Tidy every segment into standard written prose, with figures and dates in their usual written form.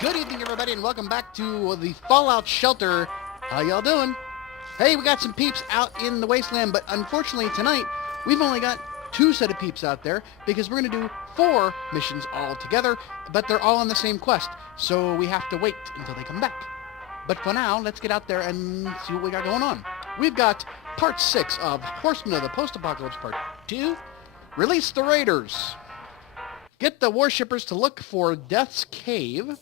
Good evening, everybody, and welcome back to the Fallout Shelter. How y'all doing? Hey, we got some peeps out in the wasteland, but unfortunately tonight, we've only got two set of peeps out there because we're going to do 4 missions all together, but they're all on the same quest, so we have to wait until they come back. But for now, let's get out there and see what we got going on. We've got Part 6 of Horseman of the Post-Apocalypse Part 2, Release the Raiders. Get the worshippers to look for Death's Cave.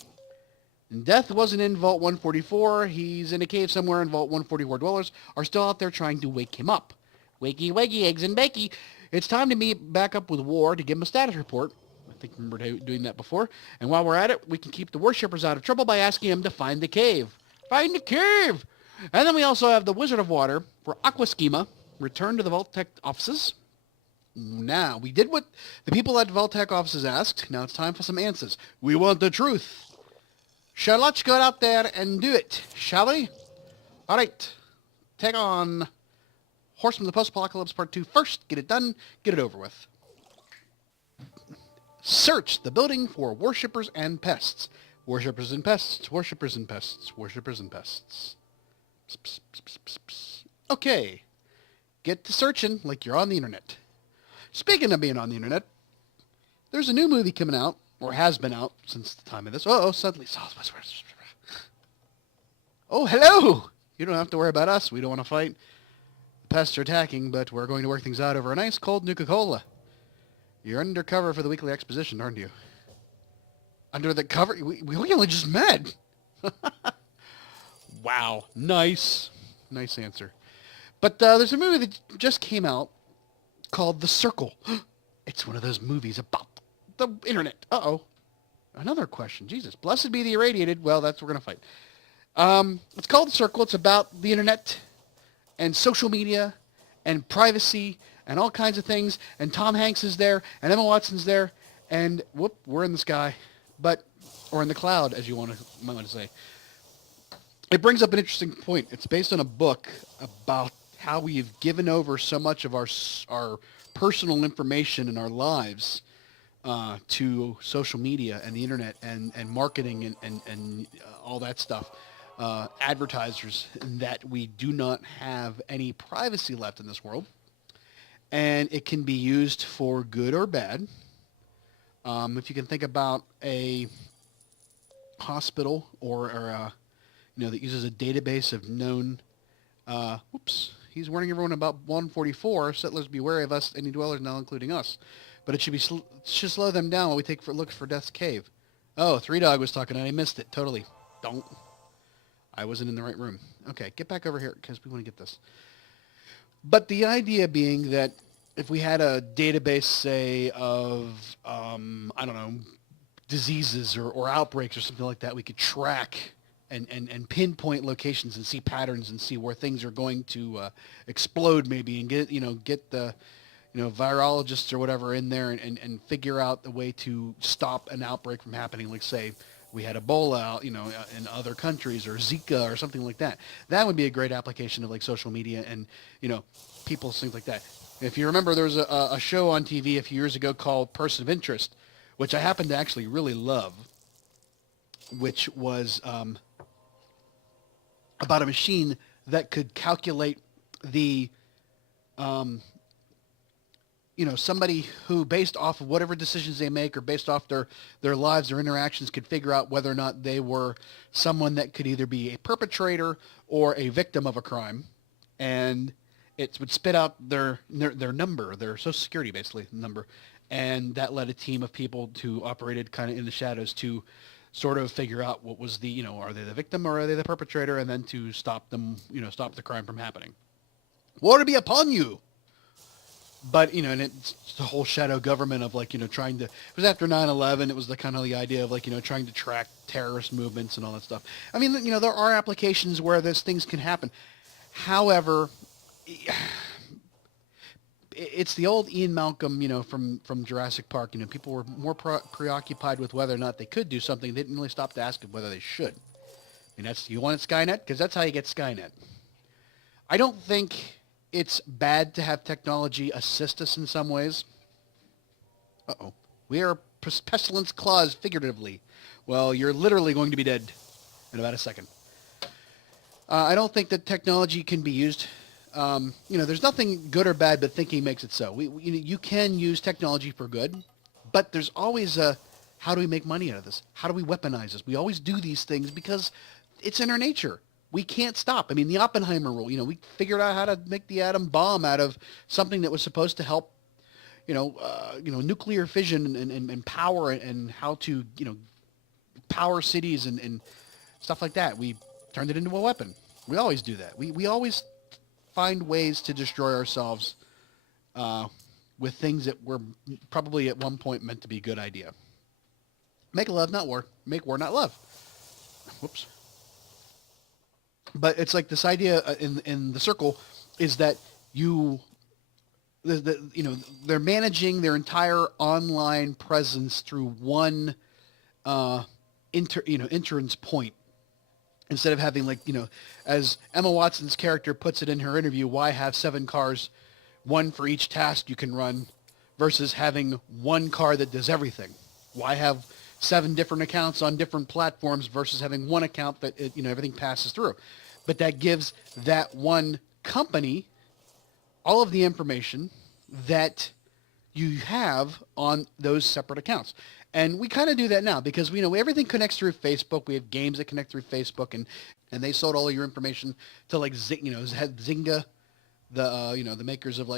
Death wasn't in Vault 144. He's in a cave somewhere, in Vault 144 dwellers are still out there trying to wake him up. Wakey, wakey, eggs and bakey. It's time to meet back up with War to give him a status report. I think I remember doing that before. And while we're at it, we can keep the worshippers out of trouble by asking him to find the cave. Find the cave! And then we also have the Wizard of Water for Aqua-Schema. Return to the Vault-Tec offices. Now, we did what the people at Vault-Tec offices asked. Now it's time for some answers. We want the truth. So let's go out there and do it, shall we? All right. Take on Horseman of the Post-Apocalypse Part 2 first. Get it done. Get it over with. Search the building for worshippers and pests. Worshippers and pests. Worshippers and pests. Worshippers and pests. Psst, psst, psst, psst, psst. Okay. Get to searching like you're on the internet. Speaking of being on the internet, there's a new movie coming out, or has been out since the time of this. Uh-oh, suddenly. Oh, hello! You don't have to worry about us. We don't want to fight. The pests are attacking, but we're going to work things out over a nice cold Nuka-Cola. You're undercover for the weekly exposition, aren't you? Under the cover? We only just met. Wow. Nice. Nice answer. But there's a movie that just came out called The Circle. It's one of those movies about the internet. Uh-oh. Another question. Jesus. Blessed be the irradiated. Well, that's what we're going to fight. It's called The Circle. It's about the internet and social media and privacy and all kinds of things. And Tom Hanks is there and Emma Watson's there. And whoop, we're in the sky. Or in the cloud, as you might want to say. It brings up an interesting point. It's based on a book about how we've given over so much of our personal information in our lives to social media and the internet and marketing and all that stuff, advertisers, that we do not have any privacy left in this world. And it can be used for good or bad. If you can think about a hospital or that uses a database of known, he's warning everyone about 144. Settlers be wary of us, any dwellers now including us. But it should slow them down while we take looks for Death's Cave. Oh, Three Dog was talking and I missed it. Totally. I wasn't in the right room. Okay, get back over here because we want to get this. But the idea being that if we had a database, say, of, diseases or outbreaks or something like that, we could track and pinpoint locations and see patterns and see where things are going to explode maybe and get the virologists or whatever in there and figure out a way to stop an outbreak from happening. Like, say, we had Ebola out, in other countries, or Zika or something like that. That would be a great application of like social media and, people, things like that. If you remember, there was a show on TV a few years ago called Person of Interest, which I happen to actually really love, which was about a machine that could calculate the, somebody who, based off of whatever decisions they make or based off their lives or interactions, could figure out whether or not they were someone that could either be a perpetrator or a victim of a crime. And it would spit out their number, their social security, basically, number. And that led a team of people who operated kind of in the shadows to sort of figure out what was the, are they the victim or are they the perpetrator, and then to stop them, stop the crime from happening. War to be upon you! But, and it's the whole shadow government of, like, trying to, it was after 9/11, it was the kind of the idea of, like, trying to track terrorist movements and all that stuff. I mean, there are applications where those things can happen. However, it's the old Ian Malcolm, from Jurassic Park. People were more preoccupied with whether or not they could do something. They didn't really stop to ask whether they should. You want Skynet? Because that's how you get Skynet. I don't think it's bad to have technology assist us in some ways. Uh-oh. We are pestilence claws figuratively. Well, you're literally going to be dead in about a second. I don't think that technology can be used. There's nothing good or bad, but thinking makes it so. You can use technology for good, but there's always a, how do we make money out of this? How do we weaponize this? We always do these things because it's in our nature. We can't stop. I mean, the Oppenheimer rule, we figured out how to make the atom bomb out of something that was supposed to help, nuclear fission and power and how to, power cities and stuff like that. We turned it into a weapon. We always do that. We always find ways to destroy ourselves with things that were probably at one point meant to be a good idea. Make love, not war. Make war, not love. Whoops. But it's like this idea in the circle is that they're managing their entire online presence through one entrance point. Instead of having as Emma Watson's character puts it in her interview, why have 7 cars, one for each task you can run, versus having one car that does everything? Why have 7 different accounts on different platforms versus having one account that everything passes through? But that gives that one company all of the information that you have on those separate accounts. And we kind of do that now because we know everything connects through Facebook. We have games that connect through Facebook, and they sold all of your information to Zynga, the makers of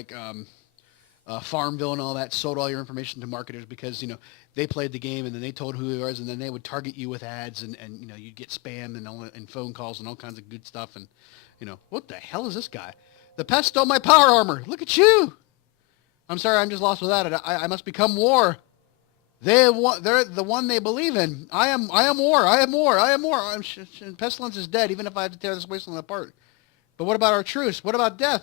Farmville and all that, sold all your information to marketers because they played the game and then they told who it was, and then they would target you with ads and you'd get spam and phone calls and all kinds of good stuff. And what the hell is this guy? The pest stole my power armor. Look at you. I'm sorry, I'm just lost without it. I must become war. They're the one they believe in. I am war. I am war. I am war. Pestilence is dead, even if I have to tear this wasteland apart. But what about our truce? What about death?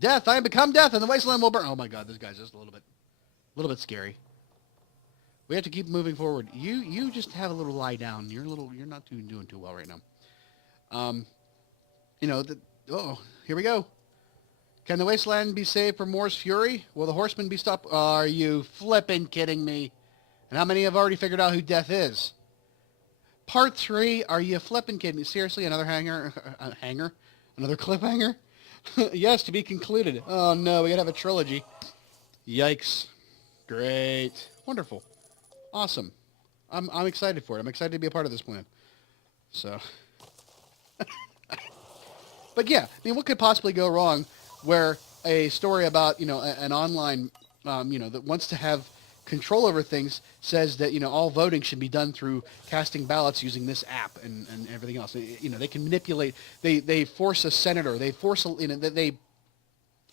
Death. I have become death, and the wasteland will burn. Oh my God, this guy's just a little bit scary. We have to keep moving forward. You just have a little lie down. You're not doing too well right now. Here we go. Can the wasteland be saved from war's fury? Will the horsemen be stopped? Are you flipping kidding me? And how many have already figured out who death is? Part 3, are you flipping kidding me? Seriously, another another cliffhanger? Yes, to be concluded. Oh no, we gotta have a trilogy. Yikes. Great. Wonderful. Awesome. I'm excited for it. I'm excited to be a part of this plan. So. But yeah, I mean, what could possibly go wrong where a story about, an online, that wants to have control over things says that, all voting should be done through casting ballots using this app and everything else. They can manipulate, they force a senator, they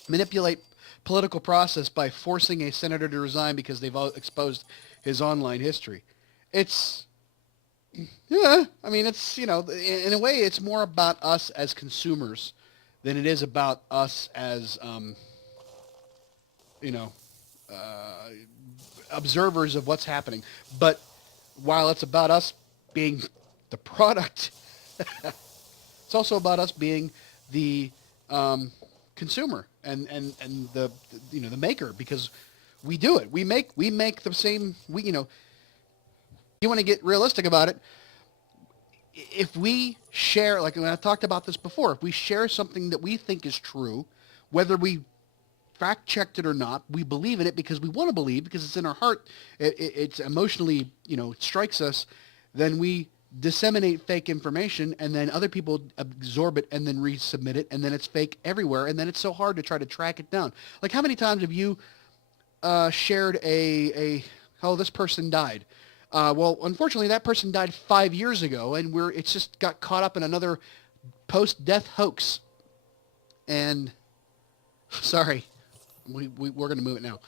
manipulate political process by forcing a senator to resign because they've exposed his online history. It's, yeah, I mean, it's, in a way, it's more about us as consumers than it is about us as, observers of what's happening. But while it's about us being the product, it's also about us being the consumer and the maker, because we do it. We make the same. You want to get realistic about it. If we share, like I talked about this before, if we share something that we think is true, whether we fact-checked it or not, we believe in it because we want to believe, because it's in our heart, it's emotionally, it strikes us, then we disseminate fake information, and then other people absorb it and then resubmit it, and then it's fake everywhere, and then it's so hard to try to track it down. Like, how many times have you shared oh, this person died? Well, unfortunately, that person died 5 years ago, and it's just got caught up in another post-death hoax. And sorry, we're going to move it now.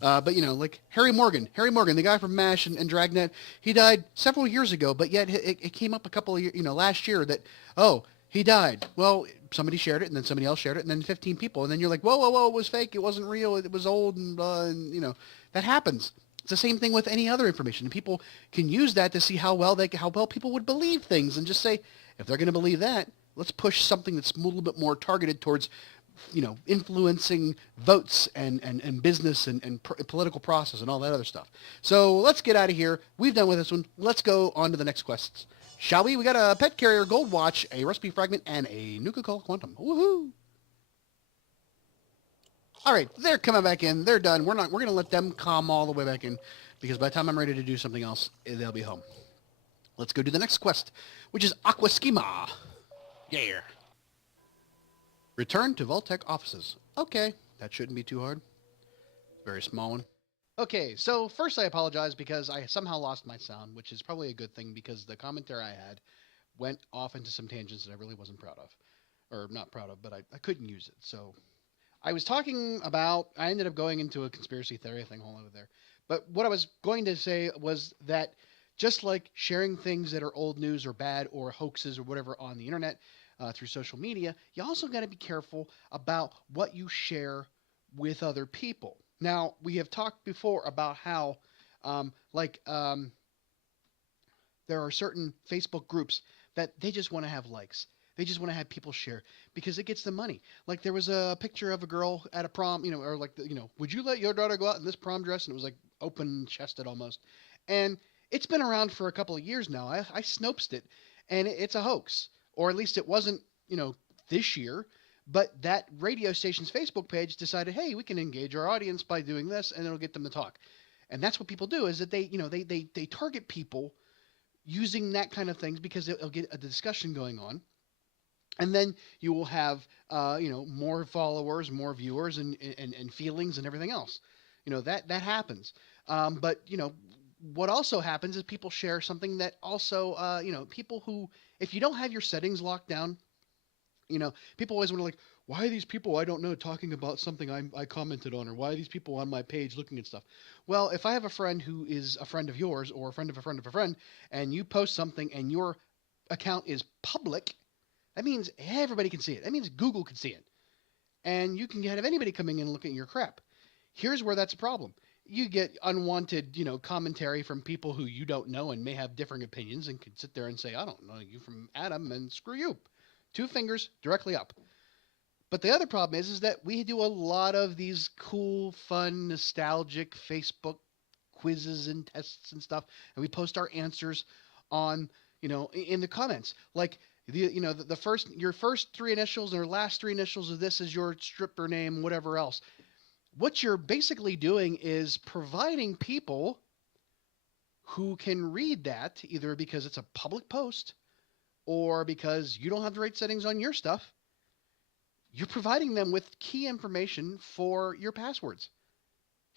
But like Harry Morgan, the guy from MASH and Dragnet, he died several years ago, but yet it came up a couple of years, last year that, oh, he died. Well, somebody shared it, and then somebody else shared it, and then 15 people, and then you're like, whoa, it was fake, it wasn't real, it was old, and that happens. It's the same thing with any other information. And people can use that to see how well people would believe things, and just say, if they're going to believe that, let's push something that's a little bit more targeted towards influencing votes and business and political process and all that other stuff. So let's get out of here. We've done with this one. Let's go on to the next quests. Shall we? We got a pet carrier gold watch, a recipe fragment, and a Nuka-Cola Quantum. Woohoo! All right, they're coming back in. They're done. We're going to let them come all the way back in because by the time I'm ready to do something else, they'll be home. Let's go do the next quest, which is Aqua-Schema. Yeah. Return to Vault-Tec offices. Okay, that shouldn't be too hard. Very small one. Okay, so first I apologize because I somehow lost my sound, which is probably a good thing because the commentary I had went off into some tangents that I really wasn't proud of. Or not proud of, but I couldn't use it. So I was talking about, I ended up going into a conspiracy theory thing all over there. But what I was going to say was that just like sharing things that are old news or bad or hoaxes or whatever on the internet through social media, you also got to be careful about what you share with other people. Now, we have talked before about how, there are certain Facebook groups that they just want to have likes. They just want to have people share because it gets them money. Like there was a picture of a girl at a prom, or would you let your daughter go out in this prom dress? And it was like open chested almost. And it's been around for a couple of years now. I snopesed it and it's a hoax, or at least it wasn't, this year. But that radio station's Facebook page decided, hey, we can engage our audience by doing this, and it'll get them to talk. And that's what people do is that they target people using that kind of things because it'll get a discussion going on. And then you will have, more followers, more viewers, and feelings and everything else. That happens. But what also happens is people share something that also, people who, if you don't have your settings locked down, people always wonder, like, why are these people I don't know talking about something I commented on, or why are these people on my page looking at stuff? Well, if I have a friend who is a friend of yours or a friend of a friend of a friend, and you post something and your account is public, that means everybody can see it. That means Google can see it. And you can have anybody coming in and looking at your crap. Here's where that's a problem. You get unwanted, commentary from people who you don't know and may have differing opinions and can sit there and say, I don't know you from Adam and screw you. 2 fingers directly up. But the other problem is that we do a lot of these cool, fun, nostalgic Facebook quizzes and tests and stuff, and we post our answers on, in the comments. Like your first 3 initials or last 3 initials of this is your stripper name, whatever else. What you're basically doing is providing people who can read that either because it's a public post or because you don't have the right settings on your stuff. You're providing them with key information for your passwords.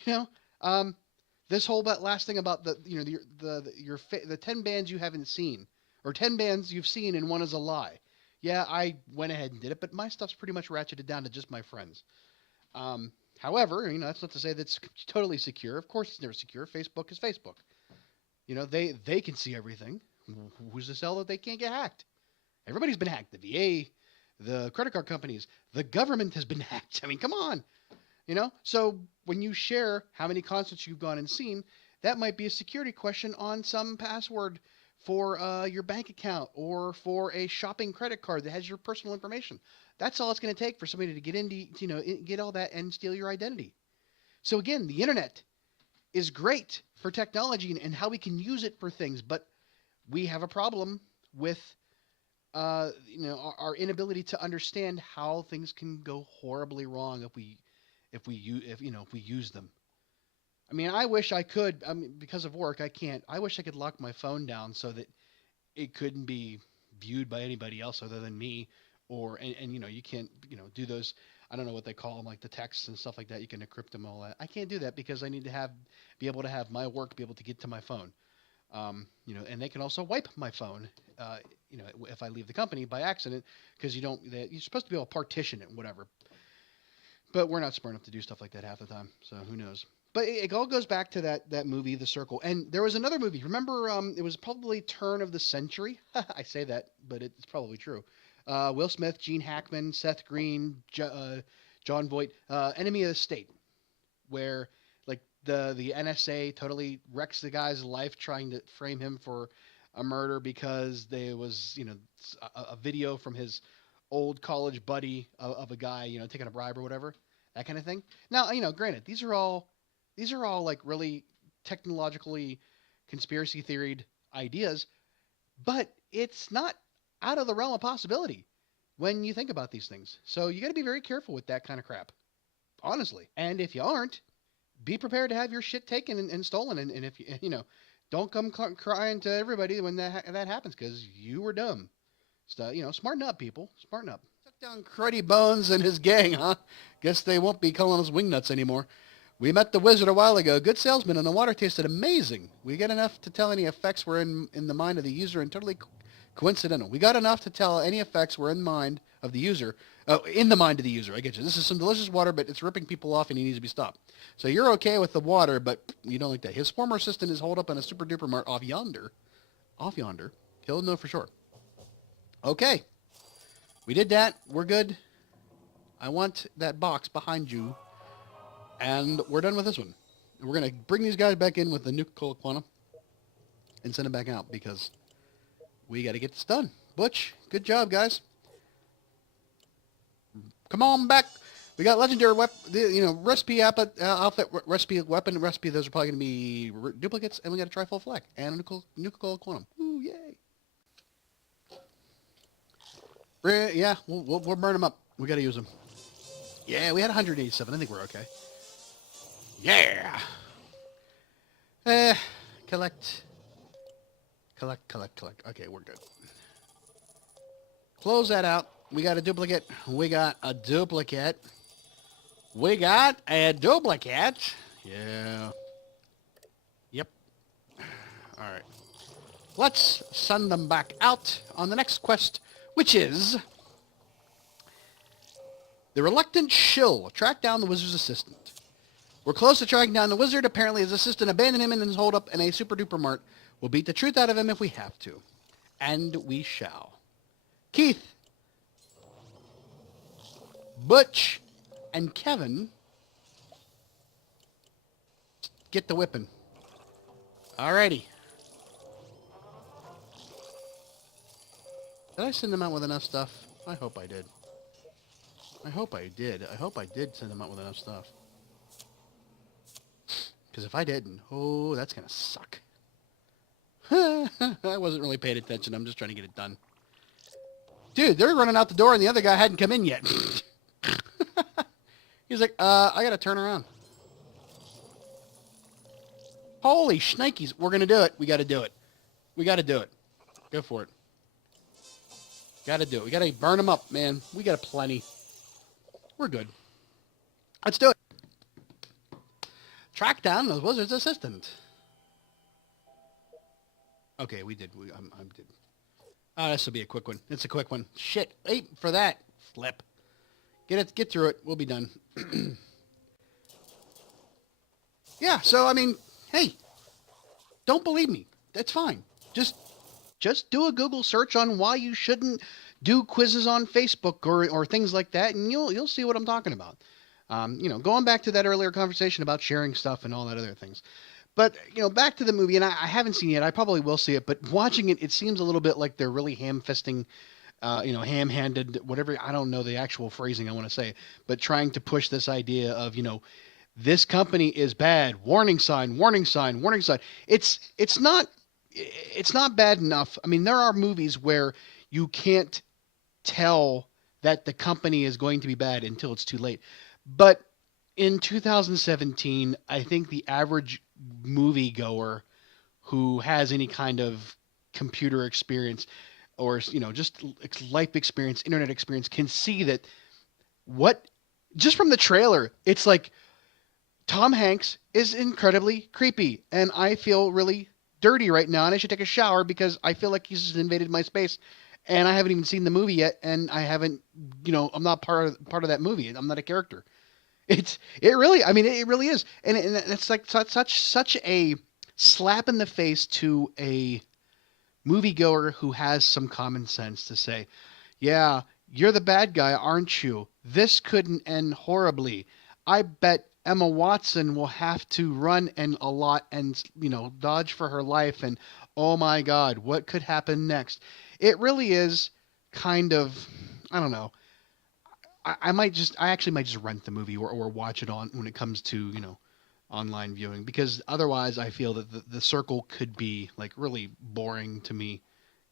This whole last thing about the 10 bands you haven't seen, or 10 bands you've seen and one is a lie. Yeah, I went ahead and did it, but my stuff's pretty much ratcheted down to just my friends. However, that's not to say that's totally secure. Of course, it's never secure. Facebook is Facebook. They can see everything. Who's to sell that they can't get hacked? Everybody's been hacked. The VA, the credit card companies, the government has been hacked. I mean, come on. So when you share how many concerts you've gone and seen, that might be a security question on some password for your bank account or for a shopping credit card that has your personal information. That's all it's going to take for somebody to get into, get all that and steal your identity. So again, the internet is great for technology and how we can use it for things, but we have a problem with our inability to understand how things can go horribly wrong if we use them. I mean, I wish I could. I mean, because of work, I can't. I wish I could lock my phone down so that it couldn't be viewed by anybody else other than me. And you can't do those. I don't know what they call them, like the texts and stuff like that. You can encrypt them all that. I can't do that because I need to be able to have my work be able to get to my phone. And they can also wipe my phone, if I leave the company by accident, because you're supposed to be able to partition it and whatever. But we're not smart enough to do stuff like that half the time, so who knows? But it all goes back to that movie, The Circle. And there was another movie. Remember, it was probably turn of the century. I say that, but it's probably true. Will Smith, Gene Hackman, Seth Green, John Voight, Enemy of the State, where like the NSA totally wrecks the guy's life trying to frame him for a murder because there was a video from his old college buddy of a guy, taking a bribe or whatever, that kind of thing. Now, granted, these are all like really technologically conspiracy theoried ideas, but it's not out of the realm of possibility when you think about these things. So you got to be very careful with that kind of crap, honestly. And if you aren't, be prepared to have your shit taken and stolen. And if don't come crying to everybody when that happens, because you were dumb. So, smarten up, people. Smarten up. Took down Cruddy Bones and his gang, huh? Guess they won't be calling us wingnuts anymore. We met the wizard a while ago. Good salesman, and the water tasted amazing. We get enough to tell any effects were in the mind of the user and totally coincidental. We got enough to tell any effects were in mind of the user. Oh, in the mind of the user. I get you. This is some delicious water, but it's ripping people off and he needs to be stopped. So you're okay with the water, but you don't like that. His former assistant is holed up in a super duper mart off yonder. Off yonder. He'll know for sure. Okay. We did that. We're good. I want that box behind you. And we're done with this one. And we're going to bring these guys back in with the nuclear quantum and send them back out because we got to get this done. Butch, good job, guys. Come on back. We got legendary recipe outfit, recipe weapon, recipe. Those are probably going to be duplicates, and we got a tri-fold flag and a nuclear quantum. Ooh, yay! Yeah, we'll burn them up. We got to use them. Yeah, we had 187. I think we're okay. Yeah. Collect. Okay, we're good. Close that out. We got a duplicate. Yeah. Yep. All right. Let's send them back out on the next quest, which is the reluctant Shill. Track down the wizard's assistant. We're close to tracking down the wizard. Apparently his assistant abandoned him in his holdup in a super duper mart. We'll beat the truth out of him if we have to. And we shall. Keith, Butch, and Kevin, get the whipping. Alrighty. Did I send them out with enough stuff? I hope I did. I hope I did send them out with enough stuff. Because if I didn't, oh, that's going to suck. I wasn't really paying attention. I'm just trying to get it done. Dude, they're running out the door and the other guy hadn't come in yet. He's like, I got to turn around. Holy shnikes. We're going to do it. We got to do it. We got to do it. Go for it. Got to do it. We got to burn them up, man. We got plenty. We're good. Let's do it. Track down the wizard's assistant. Okay, we did. I did. Oh, this will be a quick one. It's a quick one. Shit. Wait for that. Flip. Get through it. We'll be done. Yeah, so, I mean, hey, don't believe me. That's fine. Just do a Google search on why you shouldn't do quizzes on Facebook or things like that, and you'll see what I'm talking about. Going back to that earlier conversation about sharing stuff and all that other things. But, back to the movie, and I haven't seen it yet. I probably will see it, but watching it, it seems a little bit like they're really ham-fisting, ham-handed, whatever, I don't know the actual phrasing I want to say, but trying to push this idea of, this company is bad, warning sign, warning sign, warning sign. It's not bad enough. I mean, there are movies where you can't tell that the company is going to be bad until it's too late. But in 2017, I think the average moviegoer who has any kind of computer experience or, just life experience, internet experience can see that just from the trailer, it's like Tom Hanks is incredibly creepy and I feel really dirty right now and I should take a shower because I feel like he's just invaded my space and I haven't even seen the movie yet and I haven't, I'm not part of that movie. I'm not a character. It really is. And it's like such a slap in the face to a moviegoer who has some common sense to say, yeah, you're the bad guy, aren't you? This couldn't end horribly. I bet Emma Watson will have to run a lot and, dodge for her life. And, oh my God, what could happen next? It really is kind of, I don't know. I actually might just rent the movie or watch it on when it comes to, online viewing, because otherwise I feel that the circle could be like really boring to me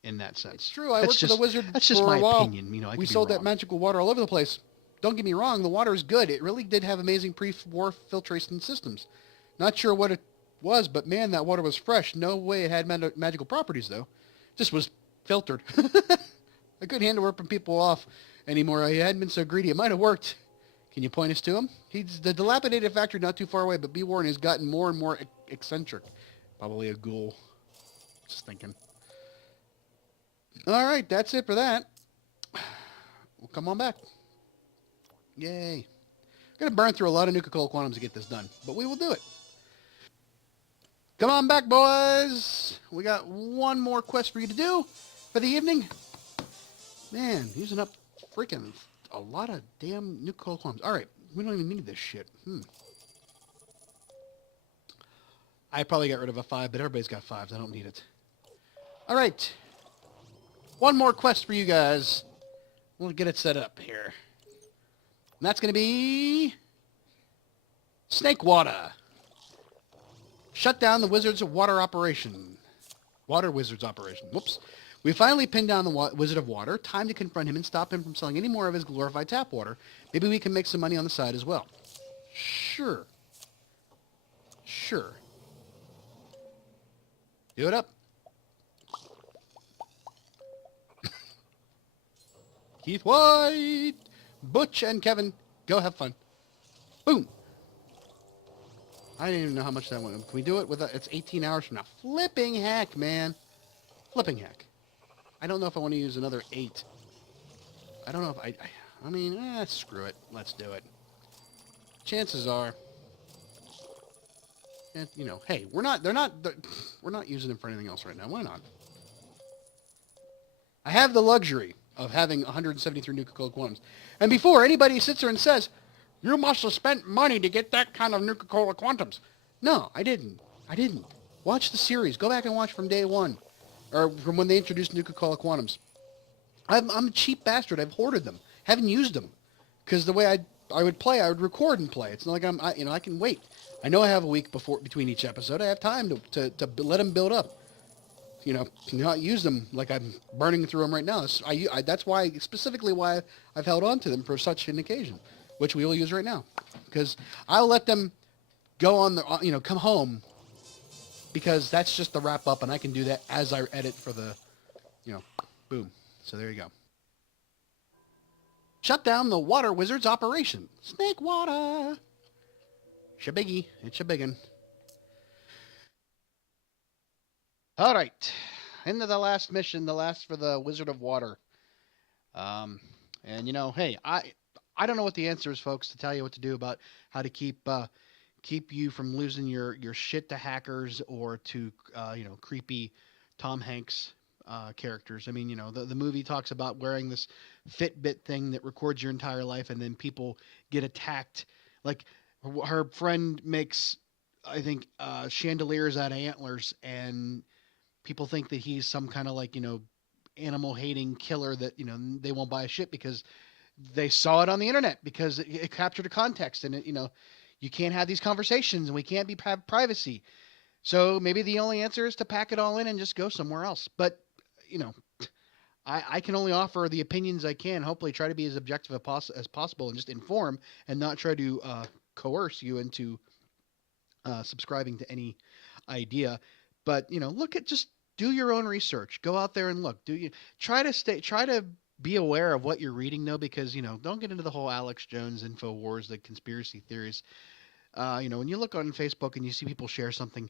in that It's sense. true. I That's worked for the just Wizard that's just for my a while. opinion. I We could be sold that wrong. magical water all over the place. Don't get me wrong, the water is good. It really did have amazing pre-war filtration systems. Not sure what it was, but man, that water was fresh. No way it had magical properties, though. Just was filtered. I couldn't handle ripping people off anymore. I hadn't been so greedy. It might have worked. Can you point us to him? He's the dilapidated factory not too far away, but be warned, he's gotten more and more eccentric. Probably a ghoul. Just thinking. All right, that's it for that. Well, come on back. Yay. Gonna burn through a lot of Nuka-Cola quantums to get this done, but we will do it. Come on back, boys. We got one more quest for you to do for the evening. Man, using up freaking a lot of damn Nuka-Cola quantums. All right, we don't even need this shit. I probably got rid of a 5, but everybody's got 5s. I don't need it. All right. One more quest for you guys. We'll get it set up here. And that's going to be Snake Water. Shut down the Wizards of Water operation. Water Wizards operation. Whoops. We finally pinned down the Wizard of Water. Time to confront him and stop him from selling any more of his glorified tap water. Maybe we can make some money on the side as well. Sure. Sure. Do it up. Keith White, Butch, and Kevin, go have fun. Boom. I didn't even know how much that went. Can we do it with it's 18 hours from now? Flipping heck, man. Flipping heck. I don't know if I want to use another 8. I don't know if I mean, screw it. Let's do it. Chances are, and, hey, we're not using them for anything else right now. Why not? I have the luxury of having 173 Nuka-Cola quantums. And before anybody sits there and says, you must have spent money to get that kind of Nuka-Cola quantums. No, I didn't. Watch the series. Go back and watch from day one. Or from when they introduced Nuka-Cola quantums. I'm a cheap bastard. I've hoarded them. Haven't used them. Because the way I would play, I would record and play. It's not like I can wait. I know I have a week between each episode. I have time to let them build up. Not use them like I'm burning through them right now. That's why, specifically why I've held on to them for such an occasion, which we will use right now. Because I'll let them go on come home, because that's just the wrap up, and I can do that as I edit for the, boom. So there you go. Shut down the Water Wizards operation. Snake water. Shabiggy. It's a biggin. All right, into the last mission, the last for the Wizard of Water. And hey, I don't know what the answer is, folks, to tell you what to do about how to keep you from losing your shit to hackers or to creepy Tom Hanks characters. I mean, the movie talks about wearing this Fitbit thing that records your entire life, and then people get attacked. Like her friend makes, I think, chandeliers out of antlers, and people think that he's some kind of animal hating killer that they won't buy a shit because they saw it on the internet, because it captured a context, and you can't have these conversations, and we can't have privacy. So maybe the only answer is to pack it all in and just go somewhere else. But I can only offer the opinions I can. Hopefully, try to be as objective as possible and just inform, and not try to coerce you into subscribing to any idea. But just do your own research. Go out there and look. Try to be aware of what you're reading, though, because don't get into the whole Alex Jones InfoWars, the conspiracy theories. When you look on Facebook and you see people share something,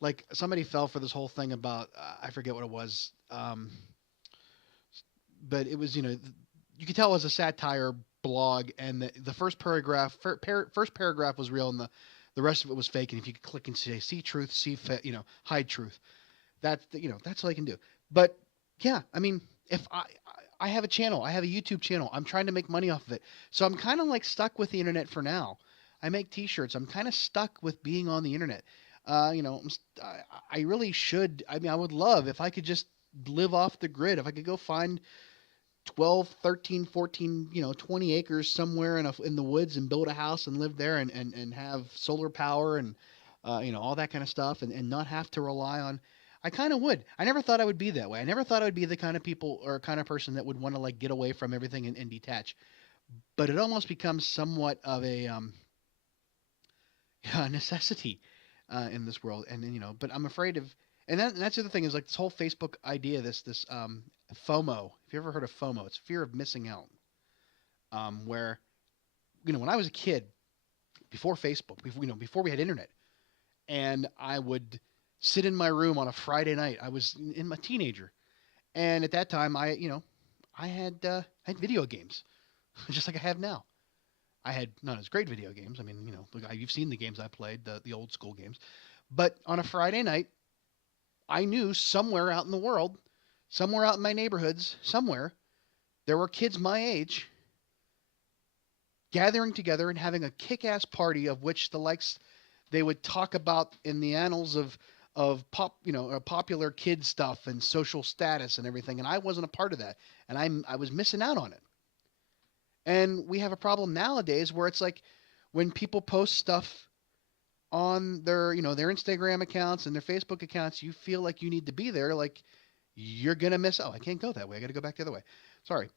like somebody fell for this whole thing about I forget what it was, but it was you could tell it was a satire blog, and the first paragraph was real, and the rest of it was fake. And if you could click and say see truth, hide truth. That's all I can do. But yeah, I mean, if I have a channel, I have a YouTube channel. I'm trying to make money off of it. So I'm kind of stuck with the internet for now. I make t-shirts. I'm kind of stuck with being on the internet. I really should. I mean, I would love if I could just live off the grid. If I could go find 12, 13, 14, 20 acres somewhere in the woods and build a house and live there and have solar power and all that kind of stuff and not have to rely on. I kind of would. I never thought I would be that way. I never thought I would be the kind of people or kind of person that would want to like get away from everything and detach. But it almost becomes somewhat of a necessity in this world. And but I'm afraid of. And that's the other thing is like this whole Facebook idea, this FOMO. If you ever heard of FOMO, it's fear of missing out. Where when I was a kid, before Facebook, before we had internet, and I would sit in my room on a Friday night. I was in my teenager, and at that time, I had video games, just like I have now. I had not as great video games. I mean, look, you've seen the games I played, the old school games. But on a Friday night, I knew somewhere out in the world, somewhere out in my neighborhoods, somewhere, there were kids my age gathering together and having a kick-ass party of which the likes they would talk about in the annals of popular kid stuff and social status and everything, and I wasn't a part of that, and I was missing out on it. And we have a problem nowadays where it's like when people post stuff on their Instagram accounts and their Facebook accounts, you feel like you need to be there, like you're gonna miss. Oh, I can't go that way. I got to go back the other way. Sorry,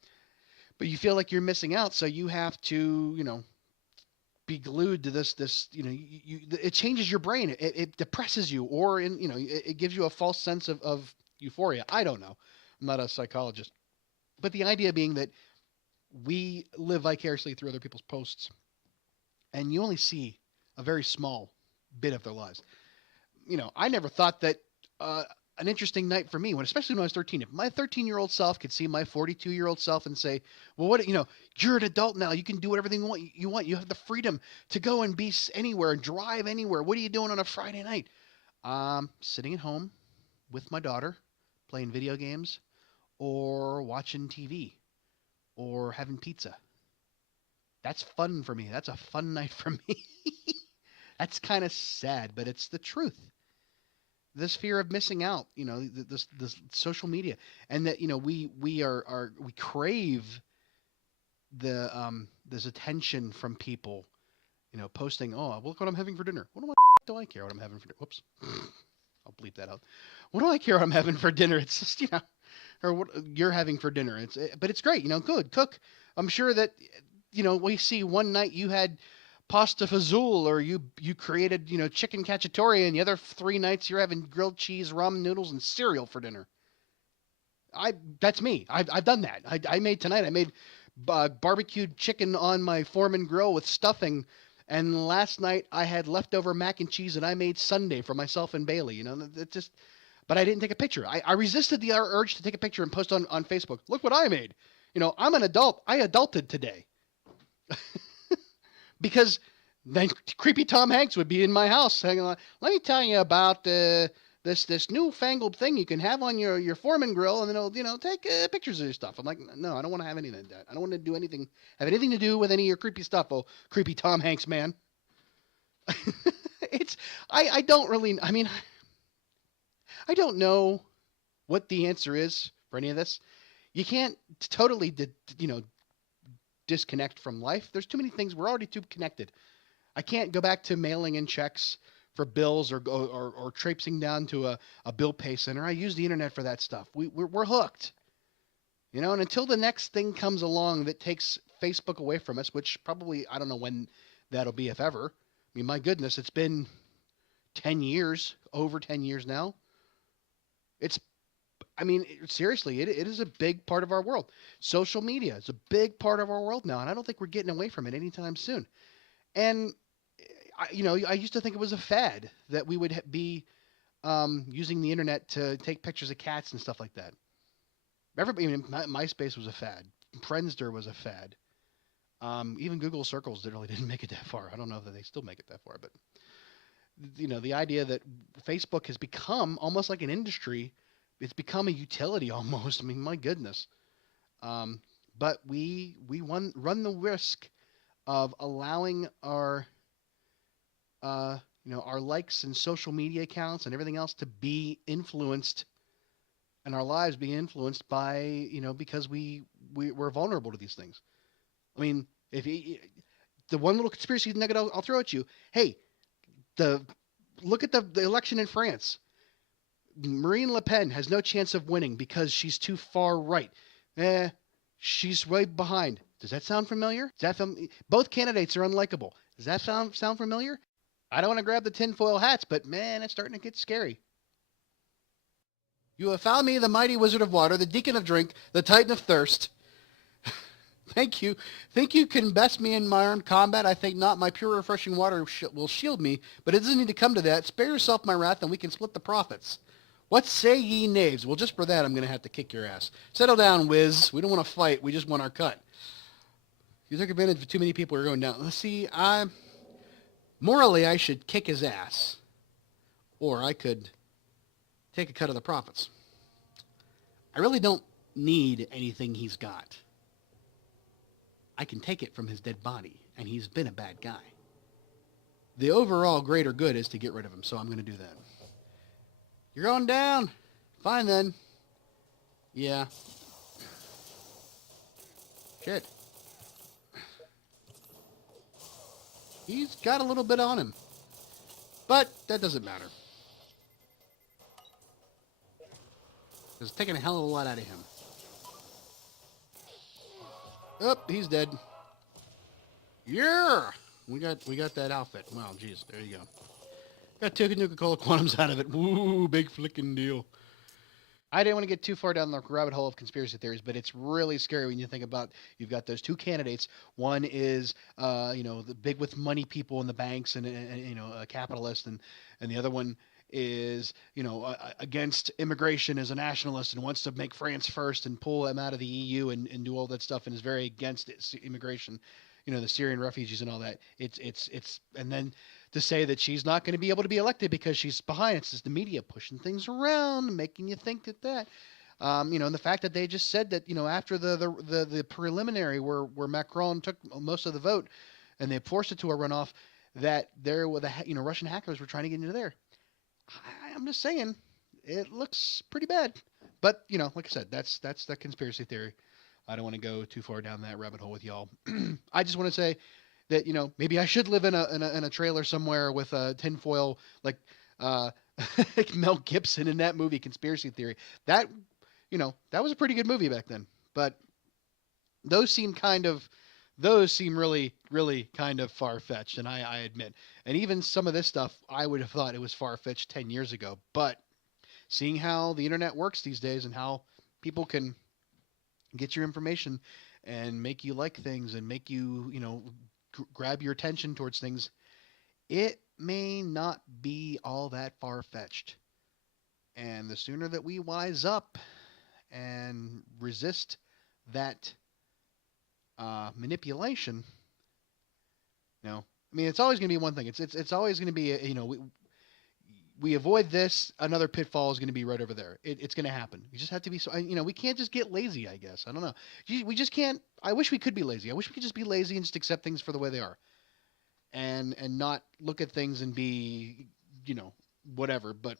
but you feel like you're missing out, so you have to be glued to this it changes your brain. It depresses you, or it gives you a false sense of euphoria. I don't know. I'm not a psychologist, but the idea being that we live vicariously through other people's posts, and you only see a very small bit of their lives. I never thought that an interesting night for me, especially when I was 13, if my 13-year-old self could see my 42-year-old self and say, well, you're an adult now. You can do whatever you want. You have the freedom to go and be anywhere and drive anywhere. What are you doing on a Friday night? Sitting at home with my daughter, playing video games or watching TV or having pizza. That's fun for me. That's a fun night for me. That's kind of sad, but it's the truth. This fear of missing out, this social media, and that we crave this attention from people, posting, oh, look what I'm having for dinner. What do I care what I'm having for dinner? Whoops, I'll bleep that out. What do I care what I'm having for dinner? It's just or what you're having for dinner. But it's great, good cook. I'm sure that we see one night you had pasta fazool, or you created chicken cacciatore, and the other 3 nights you're having grilled cheese, ramen noodles, and cereal for dinner. That's me. I've done that. I made barbecued chicken on my Foreman grill with stuffing, and last night I had leftover mac and cheese, and I made sundae for myself and Bailey. It just. But I didn't take a picture. I resisted the urge to take a picture and post on Facebook. Look what I made. I'm an adult. I adulted today. Because then creepy Tom Hanks would be in my house saying, let me tell you about this newfangled thing you can have on your Foreman grill, and then it'll take pictures of your stuff. I'm like, no, I don't want to have anything like that. I don't want to do anything, have anything to do with any of your creepy stuff. Oh, creepy Tom Hanks, man. I don't really, I don't know what the answer is for any of this. You can't totally, disconnect from life. There's too many things. We're already too connected. I can't go back to mailing in checks for bills or traipsing down to a bill pay center. I use the internet for that stuff. We're hooked. And until the next thing comes along that takes Facebook away from us, which probably, I don't know when that'll be, if ever. My goodness, it's been 10 years, over 10 years now. Seriously, it is a big part of our world. Social media is a big part of our world now, and I don't think we're getting away from it anytime soon. And, I used to think it was a fad that we would be using the internet to take pictures of cats and stuff like that. MySpace was a fad. Friendster was a fad. Even Google Circles really didn't make it that far. I don't know if they still make it that far, but, the idea that Facebook has become almost like an industry. It's become a utility almost. My goodness. But we run the risk of allowing our likes and social media accounts and everything else to be influenced, and our lives being influenced by, because we we're vulnerable to these things. I mean, the one little conspiracy nugget I'll throw at you. Hey, look at the election in France. Marine Le Pen has no chance of winning because she's too far right. She's way behind. Does that sound familiar? Both candidates are unlikable. Does that sound familiar? I don't want to grab the tinfoil hats, but man, it's starting to get scary. You have found me, the mighty wizard of water, the deacon of drink, the titan of thirst. Thank you. Think you can best me in my armed combat? I think not. My pure, refreshing water will shield me, but it doesn't need to come to that. Spare yourself my wrath, and we can split the profits. What say ye knaves? Well, just for that, I'm going to have to kick your ass. Settle down, whiz. We don't want to fight. We just want our cut. You took advantage of too many people who are going down. Let's see, morally, I should kick his ass. Or I could take a cut of the profits. I really don't need anything he's got. I can take it from his dead body, and he's been a bad guy. The overall greater good is to get rid of him, so I'm going to do that. You're going down. Fine, then. Yeah. Shit. He's got a little bit on him. But that doesn't matter. It's taking a hell of a lot out of him. Oh, he's dead. Yeah! We got that outfit. Wow, jeez. There you go. Got two Nuka-Cola Quantums out of it. Woo, big flicking deal. I didn't want to get too far down the rabbit hole of conspiracy theories, but it's really scary when you think about you've got those two candidates. One is, the big with money people in the banks and a capitalist, and the other one is, against immigration as a nationalist and wants to make France first and pull them out of the EU and do all that stuff and is very against immigration, the Syrian refugees and all that. It's and then to say that she's not going to be able to be elected because she's behind. It's just the media pushing things around, making you think that. And the fact that they just said that, after the preliminary where Macron took most of the vote and they forced it to a runoff, that there were Russian hackers were trying to get into there. I'm just saying, it looks pretty bad. But, like I said, that's the conspiracy theory. I don't want to go too far down that rabbit hole with y'all. I just want to say that, maybe I should live in a trailer somewhere with a tinfoil like Mel Gibson in that movie Conspiracy Theory. That was a pretty good movie back then. But those seem really, really kind of far-fetched, and I admit. And even some of this stuff, I would have thought it was far-fetched 10 years ago. But seeing how the internet works these days and how people can get your information and make you like things and make you, grab your attention towards things, it may not be all that far-fetched. And the sooner that we wise up and resist that manipulation, it's always going to be one thing. It's always going to be, we avoid this, another pitfall is going to be right over there. It's going to happen. You just have to be, we can't just get lazy, I guess. I don't know. We just can't. I wish we could be lazy. I wish we could just be lazy and just accept things for the way they are. And not look at things and be, whatever. But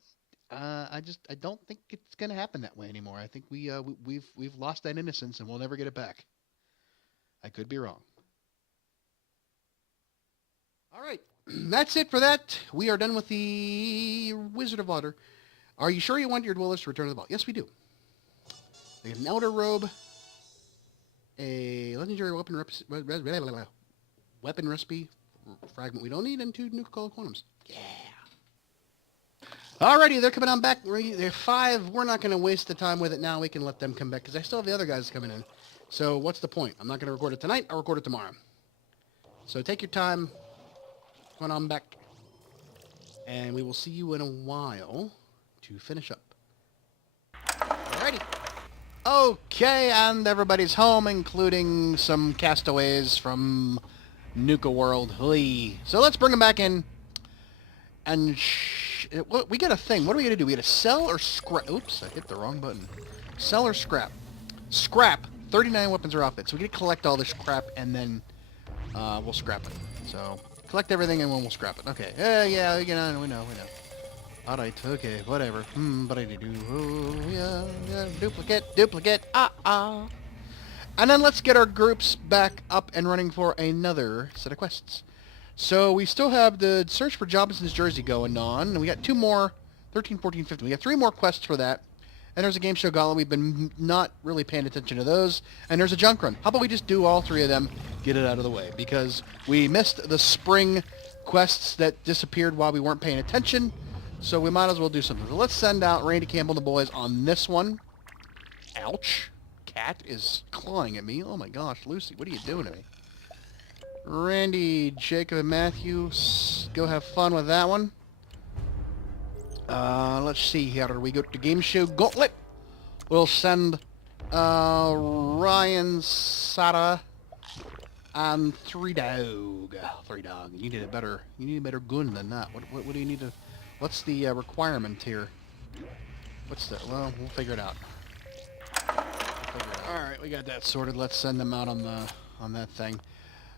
I don't think it's going to happen that way anymore. I think we've lost that innocence and we'll never get it back. I could be wrong. All right. That's it for that. We are done with the Wizard of Water. Are you sure you want your dwellers to return to the vault? Yes, we do. They get an outer robe, a legendary weapon recipe fragment we don't need, and 2 Nuka-Cola Quantums. Yeah. Alrighty, they're coming on back. They're 5. We're not going to waste the time with it now. We can let them come back because I still have the other guys coming in. So what's the point? I'm not going to record it tonight. I'll record it tomorrow. So take your time. Come on back. And we will see you in a while to finish up. Alrighty. Okay, and everybody's home, including some castaways from Nuka World. So let's bring them back in. And we got a thing. What are we going to do? We got to sell or scrap? Oops, I hit the wrong button. Sell or scrap? Scrap. 39 weapons or outfits. So we get to collect all this crap, and then we'll scrap it. So collect everything, and then we'll scrap it. Okay. Yeah, we know. All right. Okay. Whatever. But I do. Oh, yeah. Duplicate. And then let's get our groups back up and running for another set of quests. So we still have the search for Jobinson's jersey going on. And we got 2 more, 13, 14, 15. We got 3 more quests for that. And there's a game show gauntlet. We've been not really paying attention to those. And there's a junk run. How about we just do all 3 of them, get it out of the way? Because we missed the spring quests that disappeared while we weren't paying attention. So we might as well do something. So let's send out Randy Campbell and the boys on this one. Ouch. Cat is clawing at me. Oh my gosh, Lucy, what are you doing to me? Randy, Jacob, and Matthew, go have fun with that one. Let's see here. We go to Game Show Gauntlet. We'll send Ryan, Sarah, and Three Dog. You need a better gun than that. What do you need to? What's the requirement here? What's the? Well, we'll figure it out. All right, we got that sorted. Let's send them out on that thing.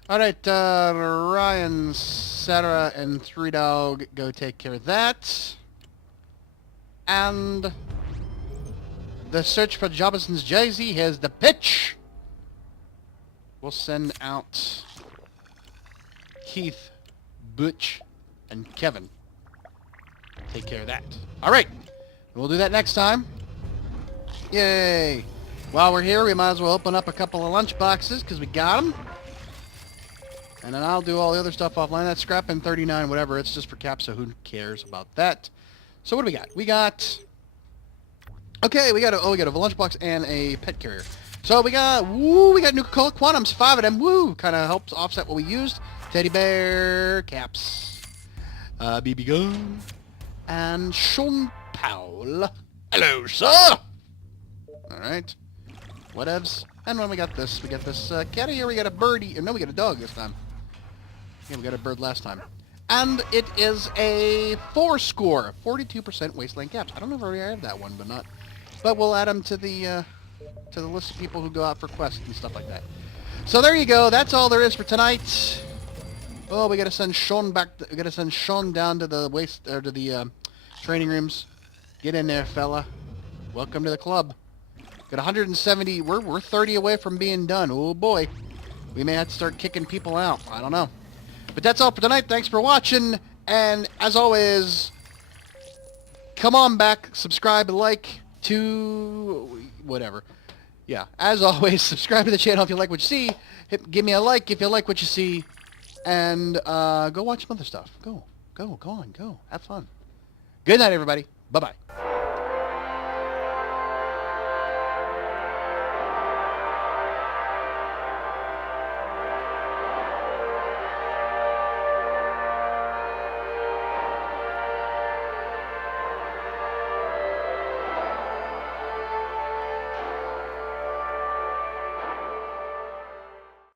All right, Ryan, Sarah, and Three Dog, go take care of that. And the search for Jobinson's jersey. Here's the pitch. We'll send out Keith, Butch, and Kevin. Take care of that. All right, we'll do that next time. Yay! While we're here, we might as well open up a couple of lunch boxes because we got them. And then I'll do all the other stuff offline. That's scrap in 39, whatever. It's just for caps, so who cares about that? So what do we got? We got... Okay, we got a lunchbox and a pet carrier. So we got Nuka-Cola Quantums, 5 of them. Woo! Kind of helps offset what we used. Teddy bear, caps, BB gun, and Sean Powell. Hello, sir! Alright. Whatevs. And when we got this cat here, we got a birdie. No, we got a dog this time. Yeah, we got a bird last time. And it is a 4 score. 42% Wasteland caps. I don't know if I already have that one, but not. But we'll add them to the list of people who go out for quests and stuff like that. So there you go. That's all there is for tonight. Oh, we gotta send Sean back. We gotta send Sean down to the training rooms. Get in there, fella. Welcome to the club. Got 170. We're 30 away from being done. Oh boy, we may have to start kicking people out. I don't know. But that's all for tonight. Thanks for watching. And as always, come on back, subscribe, like to whatever. Yeah, as always, subscribe to the channel if you like what you see. Give me a like if you like what you see. And go watch some other stuff. Go on, go. Have fun. Good night, everybody. Bye-bye.